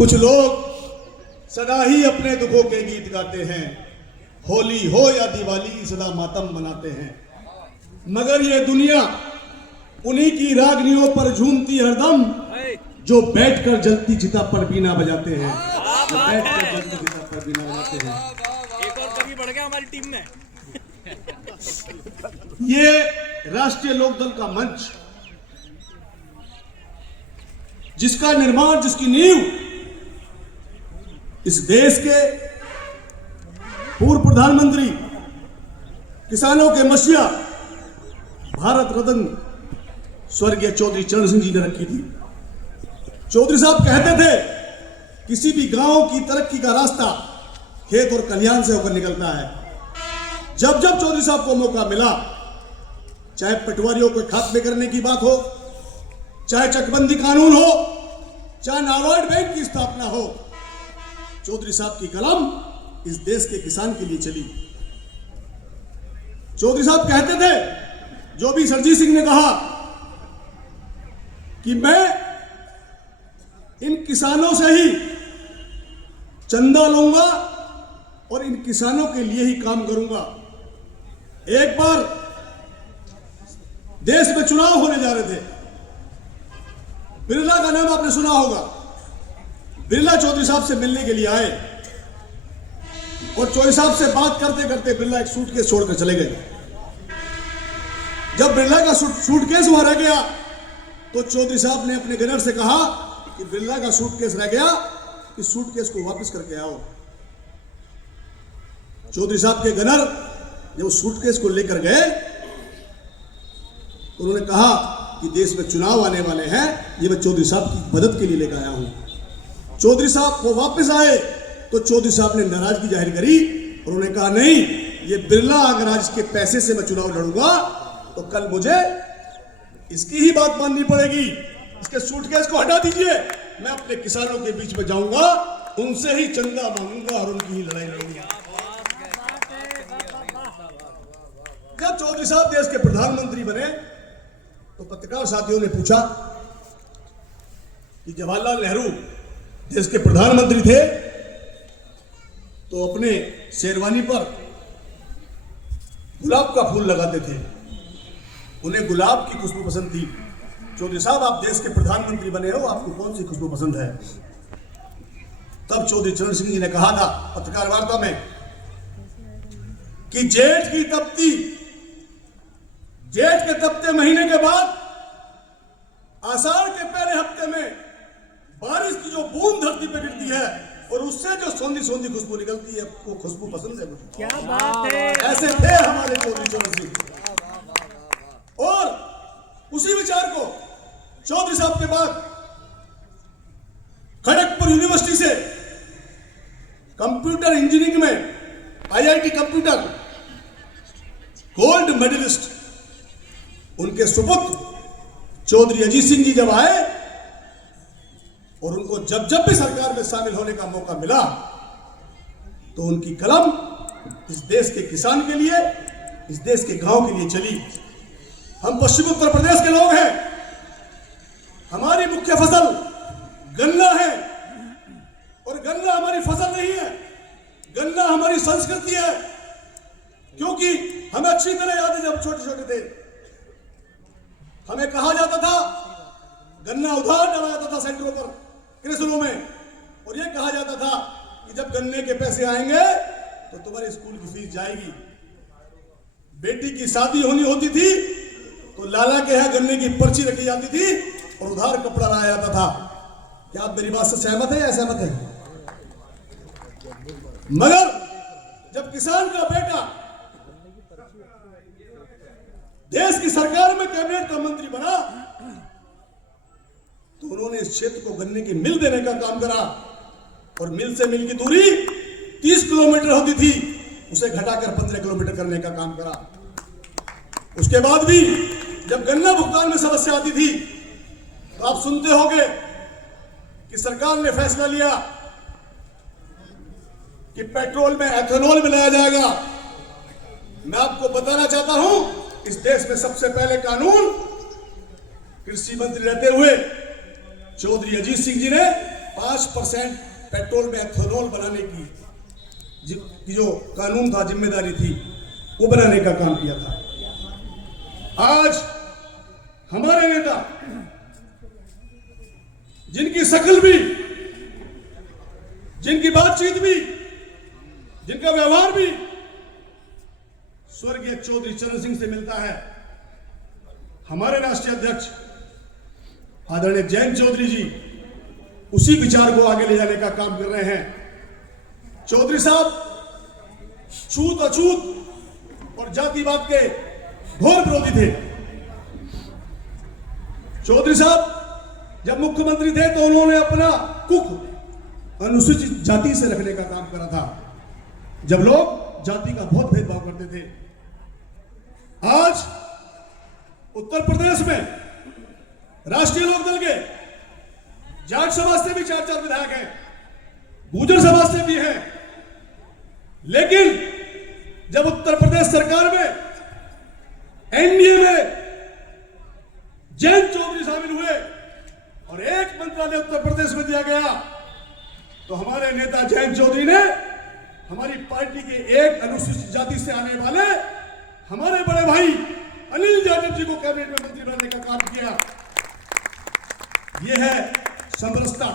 कुछ लोग सदा ही अपने दुखों के गीत गाते हैं, होली हो या दिवाली सदा मातम मनाते हैं। मगर ये दुनिया उन्हीं की रागनियों पर झूमती हरदम जो बैठकर जलती चिता पर बीना बजाते हैं, जो बैठकर जलती चिता पर बीना बजाते हैं। एक और कवि बढ़ गया हमारी टीम में। ये राष्ट्रीय लोकदल का मंच, जिसका निर्माण, जिसकी नींव इस देश के पूर्व प्रधानमंत्री, किसानों के मसीहा, भारत रत्न स्वर्गीय चौधरी चरण सिंह जी ने रखी थी। चौधरी साहब कहते थे, किसी भी गांव की तरक्की का रास्ता खेत और कल्याण से होकर निकलता है। जब जब चौधरी साहब को मौका मिला, चाहे पटवारियों को खात्मे करने की बात हो, चाहे चकबंदी कानून हो, चाहे नाबार्ड बैंक की स्थापना हो, चौधरी साहब की कलम इस देश के किसान के लिए चली। चौधरी साहब कहते थे, जो भी सरजीत सिंह ने कहा कि मैं इन किसानों से ही चंदा लूंगा और इन किसानों के लिए ही काम करूंगा। एक बार देश में चुनाव होने जा रहे थे, बिरला का नाम आपने सुना होगा। बिरला चौधरी साहब से मिलने के लिए आए और चौधरी साहब से बात करते करते बिरला एक सूटकेस छोड़कर चले गए। जब बिरला का सूटकेस वहां रह गया तो चौधरी साहब ने अपने गनर से कहा कि बिरला का सूटकेस रह गया, इस सूटकेस को वापस करके आओ। चौधरी साहब के गनर जब उस सूटकेस को लेकर गए तो उन्होंने कहा कि देश में चुनाव आने वाले हैं, ये मैं चौधरी साहब की मदद के लिए लेकर आया हूं। चौधरी साहब वो वापस आए तो चौधरी साहब ने नाराजगी जाहिर करी और उन्होंने कहा, नहीं, ये बिरला अगर आज इसके पैसे से मैं चुनाव लड़ूंगा तो कल मुझे इसकी ही बात माननी पड़ेगी। इसके सूटकेस को हटा दीजिए, मैं अपने किसानों के बीच में जाऊंगा, उनसे ही चंदा मांगूंगा और उनकी ही लड़ाई लड़ूंगा। जब चौधरी साहब देश के प्रधानमंत्री बने तो पत्रकार साथियों ने पूछा कि जवाहरलाल नेहरू देश के प्रधानमंत्री थे तो अपने शेरवानी पर गुलाब का फूल लगाते थे, उन्हें गुलाब की खुशबू पसंद थी। चौधरी साहब, आप देश के प्रधानमंत्री बने हो, आपको कौन सी खुशबू पसंद है? तब चौधरी चरण सिंह जी ने कहा था पत्रकार वार्ता में कि जेठ के तपते महीने के बाद आषाढ़ के पहले हफ्ते में बारिश की जो बूंद धरती पे गिरती है और उससे जो सोंधी सोंधी खुशबू निकलती है, वो खुशबू पसंद है मुझे। क्या बात है। ऐसे थे हमारे चौधरी चरण सिंह। और उसी विचार को चौधरी साहब के बाद खड़गपुर यूनिवर्सिटी से कंप्यूटर इंजीनियरिंग में आईआईटी कंप्यूटर गोल्ड मेडलिस्ट उनके सुपुत्र चौधरी अजीत सिंह जी जब आए और उनको जब जब भी सरकार में शामिल होने का मौका मिला तो उनकी कलम इस देश के किसान के लिए, इस देश के गांव के लिए चली। हम पश्चिम उत्तर प्रदेश के लोग हैं, हमारी मुख्य फसल गन्ना है और गन्ना हमारी फसल नहीं है, गन्ना हमारी संस्कृति है। क्योंकि हमें अच्छी तरह याद है, जब छोटे छोटे थे हमें कहा जाता था, गन्ना उधार डाला जाता था सेंटरों पर, कृषियों में, और यह कहा जाता था कि जब गन्ने के पैसे आएंगे तो तुम्हारे स्कूल की फीस जाएगी। बेटी की शादी होनी होती थी तो लाला के यहां गन्ने की पर्ची रखी जाती थी और उधार कपड़ा लाया जाता था। क्या आप मेरी बात से सहमत है या असहमत है? मगर जब किसान का बेटा देश की सरकार में कैबिनेट का मंत्री बना तो उन्होंने इस क्षेत्र को गन्ने की मिल देने का काम करा और मिल से मिल की दूरी 30 किलोमीटर होती थी, उसे घटाकर 15 किलोमीटर करने का काम करा। उसके बाद भी जब गन्ना भुगतान में समस्या आती थी तो आप सुनते होंगे कि सरकार ने फैसला लिया कि पेट्रोल में एथेनॉल मिलाया जाएगा। मैं आपको बताना चाहता हूं, इस देश में सबसे पहले कानून कृषि मंत्री रहते हुए चौधरी अजीत सिंह जी ने 5% पेट्रोल में एथेनॉल बनाने की जो कानून था, जिम्मेदारी थी, वो बनाने का काम किया था। आज हमारे नेता, जिनकी शक्ल भी, जिनकी बातचीत भी, जिनका व्यवहार भी स्वर्गीय चौधरी चरण सिंह से मिलता है, हमारे राष्ट्रीय अध्यक्ष आदरणीय जयंत चौधरी जी उसी विचार को आगे ले जाने का काम कर रहे हैं। चौधरी साहब छूत अछूत और जातिवाद के घोर विरोधी थे। चौधरी साहब जब मुख्यमंत्री थे तो उन्होंने अपना कुक अनुसूचित जाति से रखने का काम करा था, जब लोग जाति का बहुत भेदभाव करते थे। आज उत्तर प्रदेश में राष्ट्रीय लोकदल के जाट समाज से भी 4 विधायक हैं, गुर्जर समाज से भी हैं, लेकिन जब उत्तर प्रदेश सरकार में एनडीए में जयंत चौधरी शामिल हुए और एक मंत्रालय उत्तर प्रदेश में दिया गया, तो हमारे नेता जयंत चौधरी ने हमारी पार्टी के एक अनुसूचित जाति से आने वाले हमारे बड़े भाई अनिल यादव जी को कैबिनेट में मंत्री बनाने का काम किया। यह है समरसता,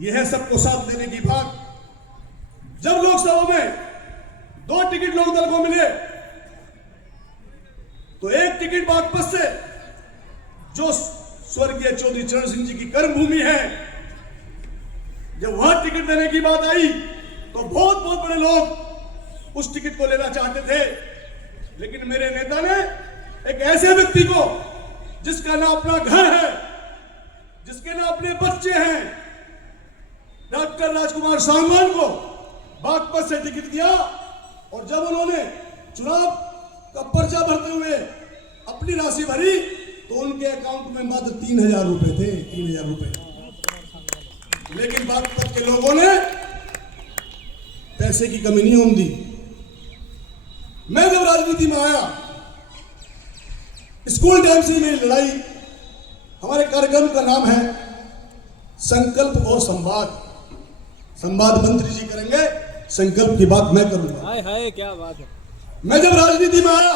यह है सबको साथ देने की बात। जब लोकसभा में 2 टिकट लोकदल को मिले तो एक टिकट बागपत से, जो स्वर्गीय चौधरी चरण सिंह जी की कर्मभूमि है, जब वहां टिकट देने की बात आई तो बहुत बड़े लोग उस टिकट को लेना चाहते थे, लेकिन मेरे नेता ने एक ऐसे व्यक्ति को, जिसका ना अपना घर है, जिसके ना अपने बच्चे हैं, डॉक्टर राजकुमार सांगवान को बागपत से टिकट दिया, और जब उन्होंने चुनाव का पर्चा भरते हुए अपनी राशि भरी तो उनके अकाउंट में मात्र 3000 रुपए थे, 3000 रुपए। लेकिन बागपत के लोगों ने पैसे की कमी नहीं होने दी। मैं जब राजनीति में आया, स्कूल टाइम से मेरी लड़ाई, हमारे कार्यक्रम का नाम है संकल्प और संवाद। संवाद मंत्री जी करेंगे, संकल्प की बात मैं करूंगा। हाय हाय क्या बात है। मैं जब राजनीति में आया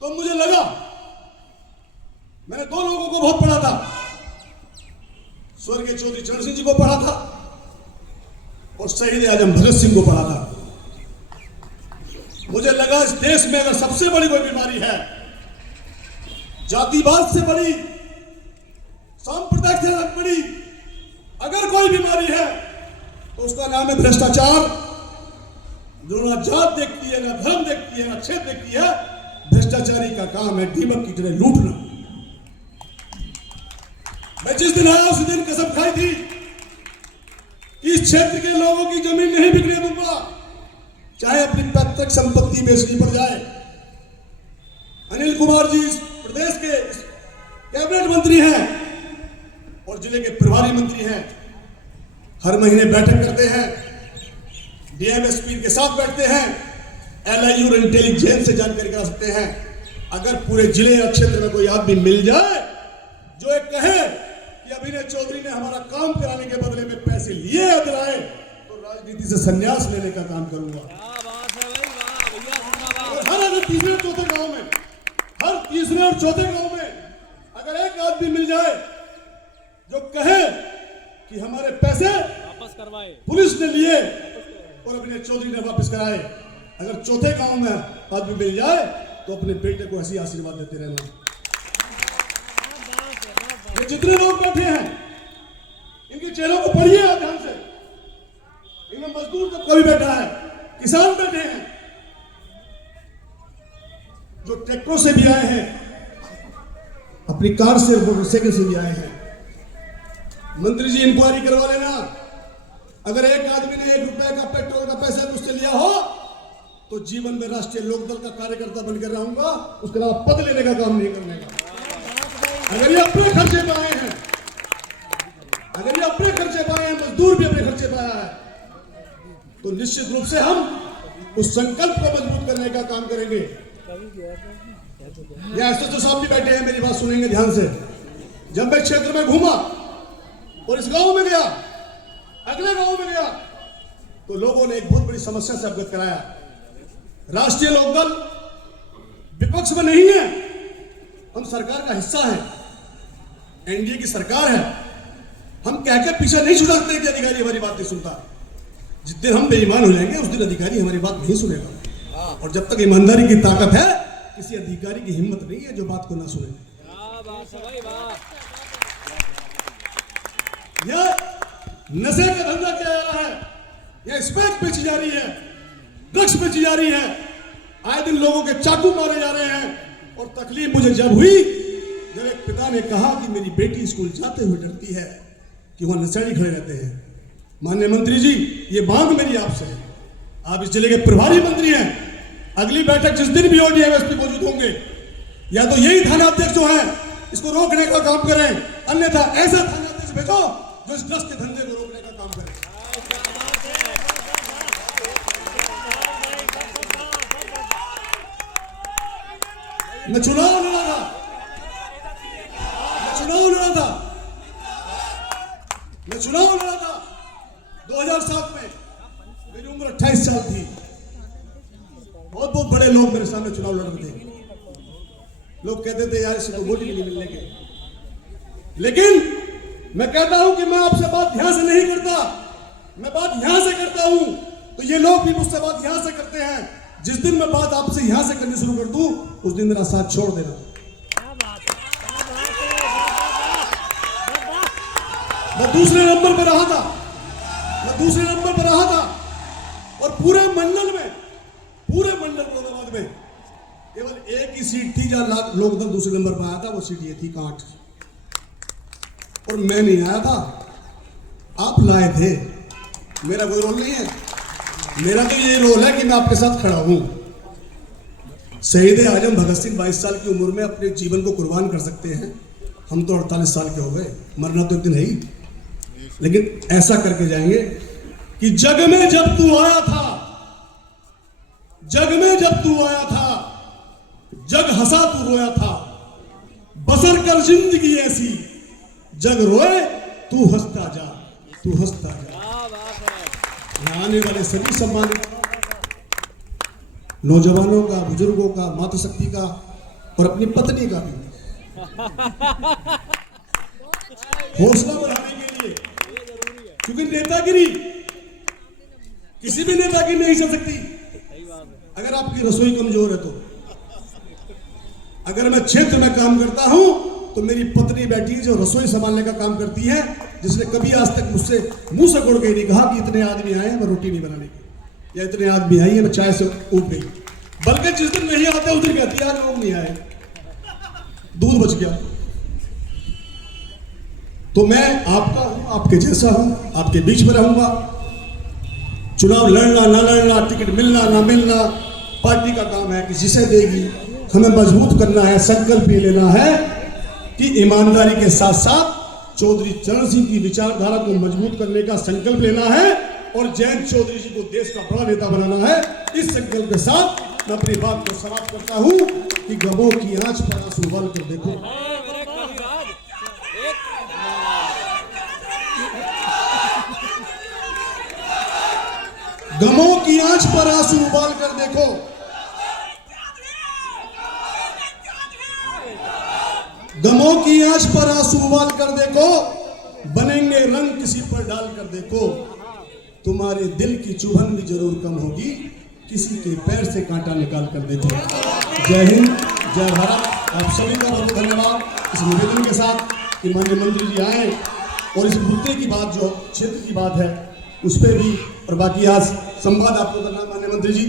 तो मुझे लगा, मैंने 2 लोगों को बहुत पढ़ा था, स्वर्गीय चौधरी चरण सिंह जी को पढ़ा था और शहीद आजम भगत सिंह को पढ़ा था। मुझे लगा इस देश में अगर सबसे बड़ी कोई बीमारी है, जातिवाद से बड़ी, सांप्रदायिक से बड़ी अगर कोई बीमारी है तो उसका नाम है भ्रष्टाचार। जो ना जात देखती है, ना धर्म देखती है, ना क्षेत्र देखती है, भ्रष्टाचारी का काम है दीमक की तरह लूटना। मैं जिस दिन आया उस दिन कसम खाई थी कि इस क्षेत्र के लोगों की जमीन नहीं बिकने दूंगा, चाहे अपनी पैतृक संपत्ति बेचनी पड़ जाए। अनिल कुमार जी इस प्रदेश के कैबिनेट मंत्री हैं और जिले के प्रभारी मंत्री हैं, हर महीने बैठक करते हैं, डीएमएसपी के साथ बैठते हैं, LIU और इंटेलिजेंस से जानकारी करा सकते हैं। अगर पूरे जिले या क्षेत्र में कोई आदमी मिल जाए जो एक कहे कि अभिनय चौधरी ने हमारा काम कराने के बदले में पैसे लिए या दिलाए, तो राजनीति से संन्यास लेने का काम करूंगा। हर तीसरे और चौथे गांव में, हर तीसरे और चौथे गांव में अगर एक आदमी मिल जाए जो कहे कि हमारे पैसे वापस करवाए, पुलिस ने लिए और अभिनय चौधरी ने वापस कराए, अगर चौथे गांव में आदमी मिल जाए तो अपने बेटे को ऐसी आशीर्वाद देते रहना। ये जितने लोग बैठे हैं इनके चेहरों को पढ़िए ध्यान से। इनमें मजदूर तक कोई बैठा है, किसान बैठे हैं, जो ट्रैक्टरों से भी आए हैं, अपनी कार से, मोटरसाइकिल से भी आए हैं। मंत्री जी इंक्वायरी करवा लेना, अगर एक आदमी ने 1 रुपए का पेट्रोल का पैसा मुझसे लिया हो तो जीवन में राष्ट्रीय लोकदल का कार्यकर्ता बनकर रहूंगा, उसके अलावा पद लेने का काम नहीं करने का। अगर ये अपने खर्चे पे आए हैं, अगर ये अपने खर्चे पे आए हैं, मजदूर भी अपने खर्चे पे आया है, तो निश्चित रूप से हम उस संकल्प को मजबूत करने का काम करेंगे। ये एसएचओ साहब भी बैठे हैं, मेरी बात सुनेंगे ध्यान से। जब मैं क्षेत्र में घूमा और इस गांव में गया, अगले गांव में गया, तो लोगों ने एक बहुत बड़ी समस्या से अवगत कराया। राष्ट्रीय लोकदल विपक्ष में नहीं है, हम सरकार का हिस्सा हैं, एनडीए की सरकार है। हम कह के पीछे नहीं छुड़ाते कि अधिकारी हमारी बात नहीं सुनता। जिस दिन हम बेईमान हो जाएंगे उस दिन अधिकारी हमारी बात नहीं सुनेगा। और जब तक ईमानदारी की ताकत है, किसी अधिकारी की हिम्मत नहीं है जो बात को ना सुने। यह नशे का धंधा किया जा रहा है, यह स्पैक बेची जा रही है, ड्रग्स बेची जा रही है, आए दिन लोगों के चाकू मारे जा रहे हैं। और तकलीफ मुझे जब हुई, जब एक पिता ने कहा कि मेरी बेटी स्कूल जाते हुए डरती है कि वहां नशेड़ी खड़े रहते हैं। माननीय मंत्री जी, ये मांग मेरी आपसे है, आप इस जिले के प्रभारी मंत्री हैं, अगली बैठक जिस दिन भी होगी एमएसपी मौजूद होंगे, या तो यही थाना अध्यक्ष जो है इसको रोकने का काम करें, अन्यथा ऐसा थाना अध्यक्ष भेजो जो इस ड्रग्स के धंधे को रोकने का काम करे। मैं चुनाव लड़ा था, 2007 में, मेरी उम्र 28 साल थी। बहुत बहुत बड़े लोग मेरे सामने चुनाव लड़ रहे थे। लोग कहते थे यार इसको वोट ही नहीं मिलने के। लेकिन मैं कहता हूं कि मैं आपसे बात यहां से नहीं करता, मैं बात यहां से करता हूं, तो ये लोग भी मुझसे बात यहां से करते हैं। जिस दिन मैं बात आपसे यहां से करनी शुरू कर दूं, उस दिन मेरा साथ छोड़ देना। मैं दूसरे नंबर पर रहा था, और पूरे मंडल मुरादाबाद में केवल एक ही सीट थी जहां लोकदल दूसरे नंबर पर आया था, वो सीट ये थी कांठ। और मैं नहीं आया था, आप लाए थे। मेरा कोई रोल नहीं है, मेरा तो ये रोल है कि मैं आपके साथ खड़ा हूं। शहीद आजम भगत सिंह 22 साल की उम्र में अपने जीवन को कुर्बान कर सकते हैं, हम तो 48 साल के हो गए, मरना तो एक दिन है ही। लेकिन ऐसा करके जाएंगे कि जग में जब तू आया था, जग हंसा तू रोया था, बसर कर जिंदगी ऐसी, जग रोए तू हंसता जा। यहाँ आने वाले सभी सम्मानित नौजवानों का, बुजुर्गों का, मातृशक्ति का और अपनी पत्नी का भी हौसला बढ़ाने के लिए, क्योंकि नेतागिरी किसी भी नेतागिरी नहीं चल सकती अगर आपकी रसोई कमजोर है। तो अगर मैं क्षेत्र में काम करता हूं तो मेरी पत्नी बैठी है जो रसोई संभालने का काम करती है, जिसने कभी आज तक मुझसे मुंह से गुड़ के नहीं कहा कि इतने आदमी आए हैं मैं रोटी नहीं बनाने की, या इतने आदमी आई है मैं चाय से उठ गई। बल्कि जिस दिन नहीं आते उस दिन कहती है आज लोग नहीं आए, दूध बच गया। तो मैं आपका हूं, आपके जैसा हूं, आपके बीच में रहूंगा। चुनाव लड़ना ना लड़ना, टिकट मिलना ना मिलना पार्टी का काम है, किसी से देगी। हमें मजबूत करना है, संकल्प ये लेना है कि ईमानदारी के साथ साथ चौधरी चरण सिंह की विचारधारा को मजबूत करने का संकल्प लेना है और जयंत चौधरी जी को देश का बड़ा नेता बनाना है। इस संकल्प के साथ मैं अपनी बात को समाप्त करता हूं कि गमों की आंच पर आंसू उबाल कर देखो। गमों की आंच पर आंसू उबाल कर देखो, गमों की आंच पर आंसू उबाल कर देखो, बनेंगे रंग किसी पर डाल कर देखो, तुम्हारे दिल की चुभन भी जरूर कम होगी, किसी के पैर से कांटा निकाल कर देखो। जय हिंद, जय भारत। आप सभी का बहुत धन्यवाद। इस निवेदन के साथ कि माननीय मंत्री जी आए और इस मुद्दे की बात जो क्षेत्र की बात है उस पर भी, और बाकी आज संवाद आपको करना माननीय मंत्री जी।